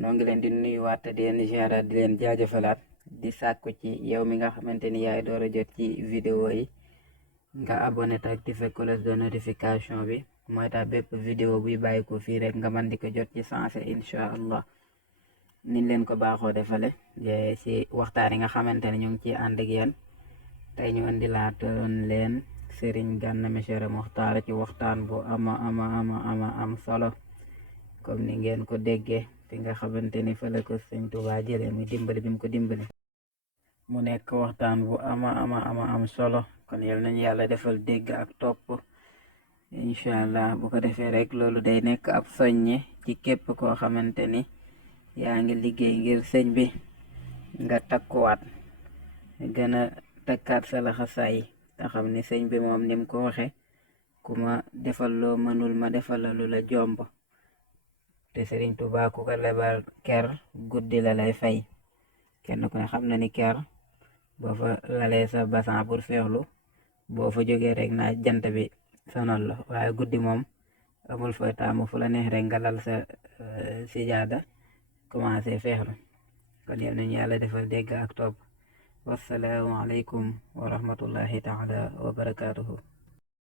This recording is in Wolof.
noo ngi leen di nuyuwaat te di leen ziara di leen jaajëfalaat di sàkku ci yow mi nga xamante ni yaay door a jot ci vidéo yi nga abonné te activé cloche de notification bi mooy tax bépp vidéo buy bàyyi ko fii rek nga mën di ko jot ci sensé incha allah niñ leen ko baaxoo defale si waxtaan yi nga xamante ne ñu ngi ciy ànd ak yéen tey ñu indilaatoon leen Serigne Gana Messere Muxtaar ci waxtaan bu ama am solo comme ni ngeen ko déggee fi nga xamante ni fa la ko Sëñ Tuubaa jëlee muy dimbali bi mu ko dimbali mu nekk waxtaan bu ama am solo kon yal nañu yàlla defal dégg ak topp incha allah bu ko defee rek loolu day nekk ab soññe ci képp koo xamante ni yaa ngi liggéey ngir sëñ bi nga takkuwaat gën a takkaat sa laxasaay te xam ni sëñ bi moom ni mu ko waxe ku ma defal loo mënul ma defal la lu la jomb te Sëriñ Tuubaa ku ko lebal ker guddi la lay fay kenn ku ne xam na ni ker boo fa lalee sa basan pour feexlu boo fa jógee rek naa jant bi sonal la waaye guddi moom amul fa taamu fu la neex rek nga lal sa sijaada commencé feexlu kon yal nañu yàlla defal dégg ak topp wassalaamu aleykum wa rahmatullahi taala wa barakaatuhu